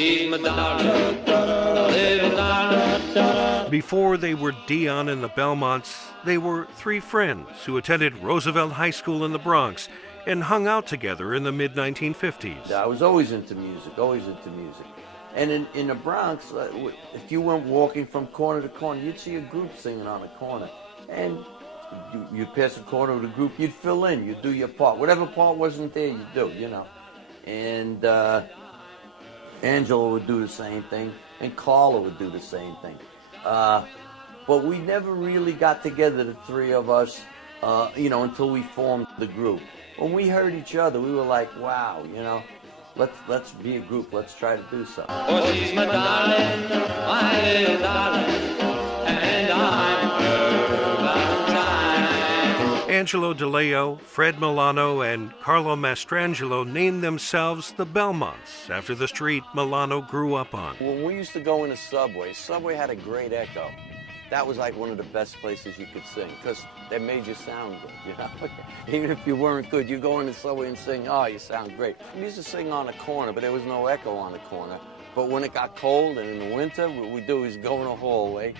she's my darling, living darling. Before they were Dion and the Belmonts, they were three friends who attended Roosevelt High School in the Bronx and hung out together in the mid-1950s. I was always into music, always into music. And in the Bronx, if you went walking from corner to corner, you'd see a group singing on the corner. And you'd pass a corner of the group, you'd fill in, you'd do your part. Whatever part wasn't there, you'd do, you know. And Angelo would do the same thing, and Carlo would do the same thing. But we never really got together, the three of us, you know, until we formed the group. When we heard each other, we were like, wow, you know, let's be a group, let's try to do something. Oh, she's my darling, my little darling, and I'm her Valentine. Angelo DeLeo, Fred Milano, and Carlo Mastrangelo named themselves the Belmonts after the street Milano grew up on. When we used to go in the subway had a great echo. That was like one of the best places you could sing, because they made you sound good, you know? Even if you weren't good, you go in the subway and sing, oh, you sound great. We used to sing on the corner, but there was no echo on the corner. But when it got cold and in the winter, what we'd do is go in a hallway,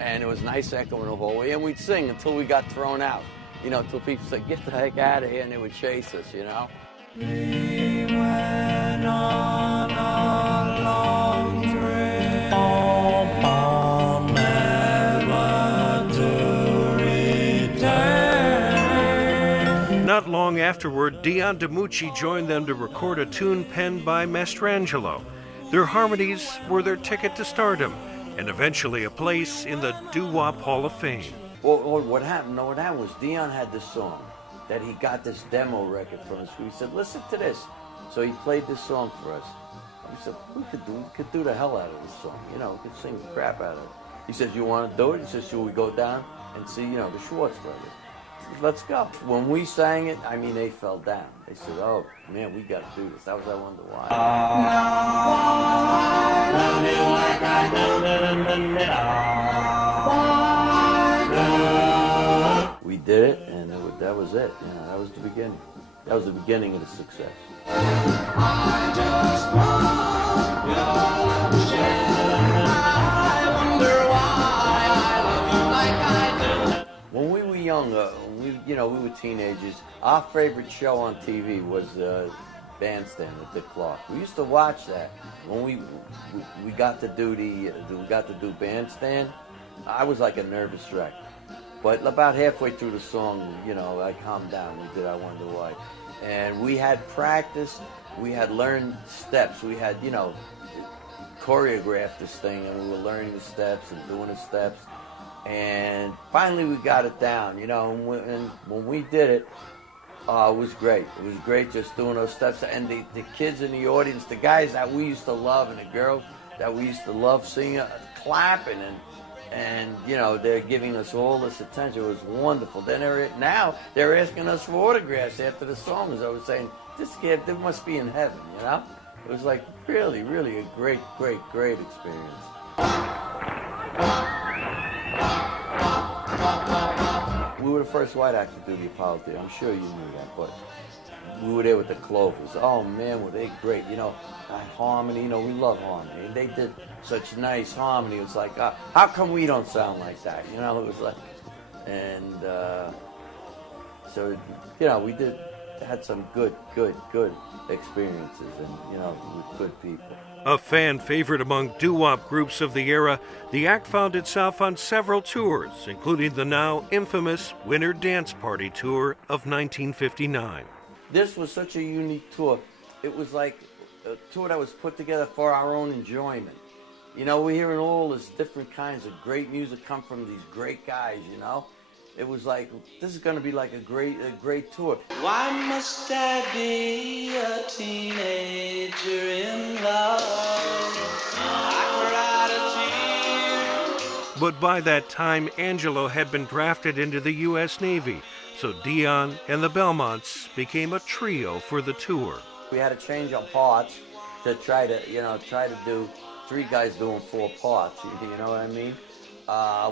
and it was nice echo in the hallway, and we'd sing until we got thrown out. You know, until people said, get the heck out of here, and they would chase us, you know? We went on a long trip, upon never to return. Not long afterward, Dion DiMucci joined them to record a tune penned by Mastrangelo. Their harmonies were their ticket to stardom, and eventually a place in the Doo-Wop Hall of Fame. Well, what happened was Dion had this song that he got this demo record from us. We said, listen to this. So he played this song for us. We said, we could do the hell out of this song. You know, we could sing the crap out of it. He says, you want to do it? He says, should we go down and see, you know, the Schwartz brothers? I said, let's go. When we sang it, I mean, they fell down. They said, oh, man, we got to do this. That was I Wonder Why. We did it, and that was it. You know, that was the beginning. That was the beginning of the success. I just want I wonder why I love you like I do. When we were younger, we were teenagers, our favorite show on TV was Bandstand with Dick Clark. We used to watch that. When we got to do Bandstand, I was like a nervous wreck. But about halfway through the song, you know, I calmed down. We did I Wonder Why. And we had practice. We had learned steps. We had, you know, choreographed this thing, and we were learning the steps and doing the steps. And finally we got it down, you know, and when we did it, it was great. It was great just doing those steps. And the kids in the audience, the guys that we used to love and the girls that we used to love singing, clapping, and you know, they're giving us all this attention. It was wonderful. Then now they're asking us for autographs after the songs. I was saying, this kid, they must be in heaven, you know? It was like really, really a great, great, great experience. We were the first white act to do the Apollo Theater. I'm sure you knew that, but we were there with the Clovers. Oh man, were they great. You know, harmony, you know, we love harmony. And they did such nice harmony. It was like, how come we don't sound like that? You know, it was like, and so, you know, we had some good experiences, and, you know, with good people. A fan favorite among doo-wop groups of the era, the act found itself on several tours, including the now infamous Winter Dance Party Tour of 1959. This was such a unique tour. It was like a tour that was put together for our own enjoyment. You know, we're hearing all this different kinds of great music come from these great guys, you know? It was like, this is going to be like a great tour. Why must I be a teenager in love? I cried a tear. But by that time, Angelo had been drafted into the U.S. Navy, so Dion and the Belmonts became a trio for the tour. We had to change our parts to try to do 3 guys doing 4 parts, you know what I mean?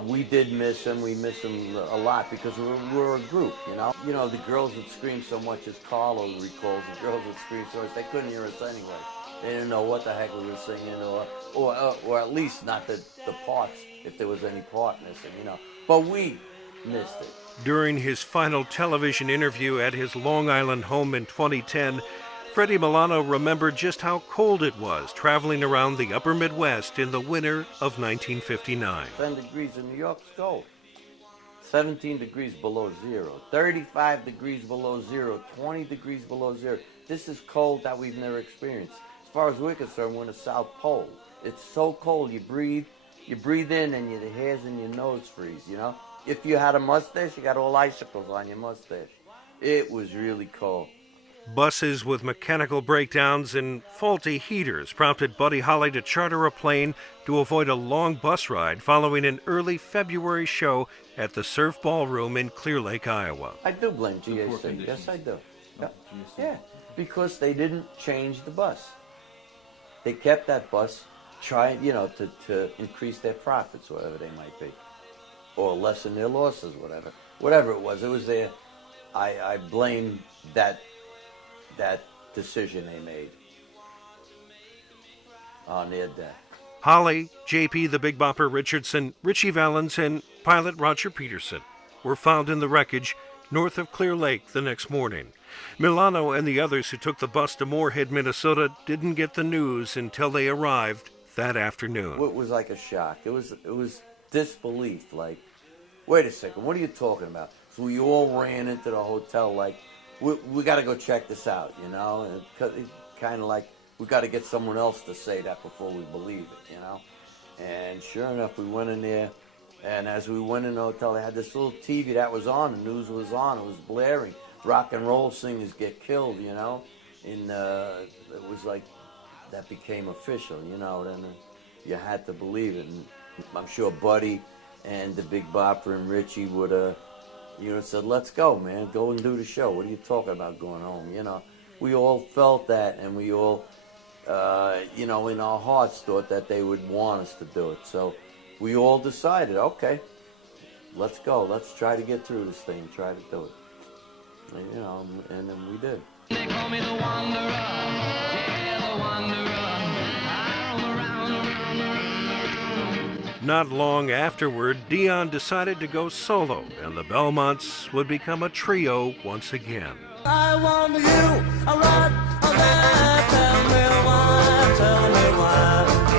We did miss him. We miss him a lot because we're a group, you know. You know, the girls would scream so much, as Carlo recalls. The girls would scream so much they couldn't hear us anyway. They didn't know what the heck we were singing, or at least not the parts, if there was any part missing, you know. But we missed it. During his final television interview at his Long Island home in 2010, Freddie Milano remembered just how cold it was traveling around the upper Midwest in the winter of 1959. 10 degrees in New York's cold. 17 degrees below zero. 35 degrees below zero. 20 degrees below zero. This is cold that we've never experienced. As far as we're concerned, we're in the South Pole. It's so cold, you breathe in and the hairs in your nose freeze, you know? If you had a mustache, you got all icicles on your mustache. It was really cold. Buses with mechanical breakdowns and faulty heaters prompted Buddy Holly to charter a plane to avoid a long bus ride following an early February show at the Surf Ballroom in Clear Lake, Iowa. I do blame GAC. Yes, I do. Yeah, because they didn't change the bus. They kept that bus, trying, you know, to increase their profits, whatever they might be, or lessen their losses, whatever it was. It was their. I blame that decision they made on their deck. Holly, J.P. the Big Bopper Richardson, Richie Valens, and pilot Roger Peterson were found in the wreckage north of Clear Lake the next morning. Milano and the others who took the bus to Moorhead, Minnesota, didn't get the news until they arrived that afternoon. It was like a shock. It was disbelief. Like, wait a second, what are you talking about? So we all ran into the hotel like, we got to go check this out, you know? And it kind of like, we got to get someone else to say that before we believe it, you know? And sure enough, we went in there, and as we went in the hotel, they had this little TV that was on, the news was on, it was blaring. Rock and roll singers get killed, you know? And it was like, that became official, you know? Then you had to believe it. And I'm sure Buddy and the Big Bopper and Richie would have, you know, said, let's go, man, go and do the show. What are you talking about going home, you know? We all felt that, and we all, you know, in our hearts thought that they would want us to do it. So we all decided, okay, let's go. Let's try to get through this thing, try to do it. And, you know, and then we did. They call me the Wanderer, yeah, the Wanderer. I roam around. Not long afterward, Dion decided to go solo, and the Belmonts would become a trio once again. I wander you, alright, alright, tell me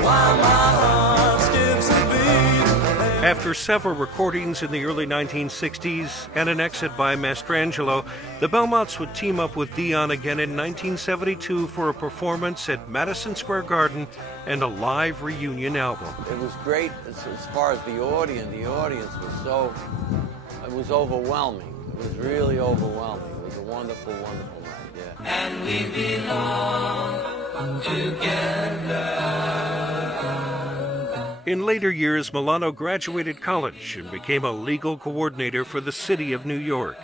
why my heart skips a beat. After several recordings in the early 1960s and an exit by Mastrangelo, the Belmonts would team up with Dion again in 1972 for a performance at Madison Square Garden and a live reunion album. It was great as far as the audience was so, it was overwhelming. It was really overwhelming. It was a wonderful, wonderful night, yeah. And we belong together. In later years, Milano graduated college and became a legal coordinator for the city of New York.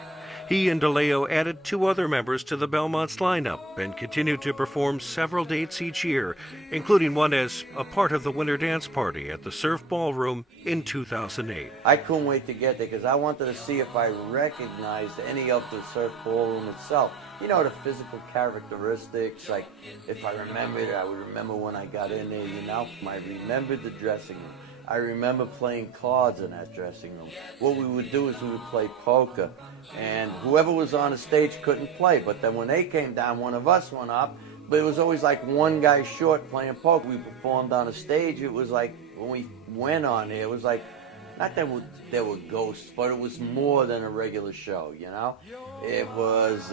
He and DeLeo added 2 other members to the Belmonts lineup and continued to perform several dates each year, including one as a part of the Winter Dance Party at the Surf Ballroom in 2008. I couldn't wait to get there because I wanted to see if I recognized any of the Surf Ballroom itself. You know, the physical characteristics, like if I remembered it, I would remember when I got in there, you know. I remembered the dressing room. I remember playing cards in that dressing room. What we would do is we would play poker, and whoever was on the stage couldn't play. But then when they came down, one of us went up, but it was always like one guy short playing poker. We performed on a stage. It was like, when we went on there, it was like, not that there were ghosts, but it was more than a regular show, you know? It was,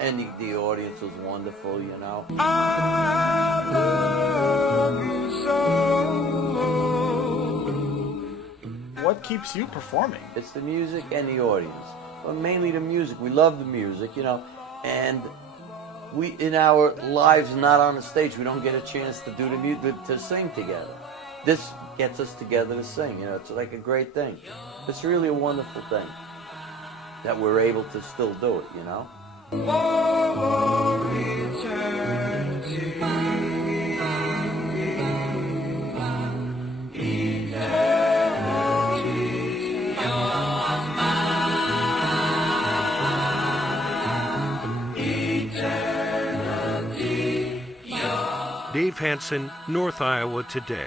and the audience was wonderful, you know? I love you so. What keeps you performing? It's the music and the audience. But mainly the music. We love the music, you know, and we, in our lives not on the stage, we don't get a chance to do the music, to sing together. This gets us together to sing, you know, it's like a great thing. It's really a wonderful thing that we're able to still do it, you know? Dave Hansen, North Iowa Today.